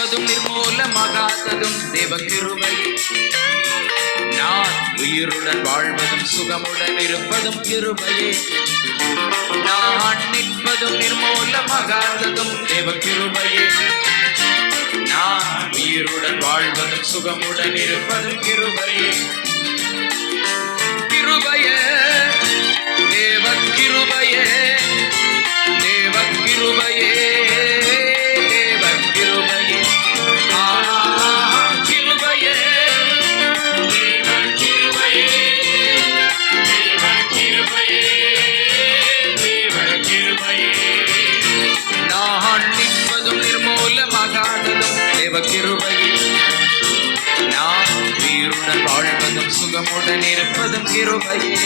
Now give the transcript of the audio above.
நிற்பதும் நிர்மூலமாகாததும் தேவ கிருபையே. நான் உயிருடன் வாழ்வதும் சுகமுடன் இருப்பதும் கிருபையே. நான் நிற்பதும் நிர்மூலமாகாததும் தேவ கிருபையே. நான் உயிருடன் வாழ்வதும் சுகமுடன் இருப்பதும் கிருபையே. கிருபையே, தேவ கிருபையே, தேவ கிருபையே, தேவ கிருபையே. கிருபையே, தேவ கிருபையே, தேவ கிருபையே, தேவ கிருபையே. நான் நிற்பதும் நிர்மூலமாகாததும் தேவ கிருபையே. நான் உயிருடன் வாழ்வதும் சுகமுடன் இருப்பதும் கிருபையே.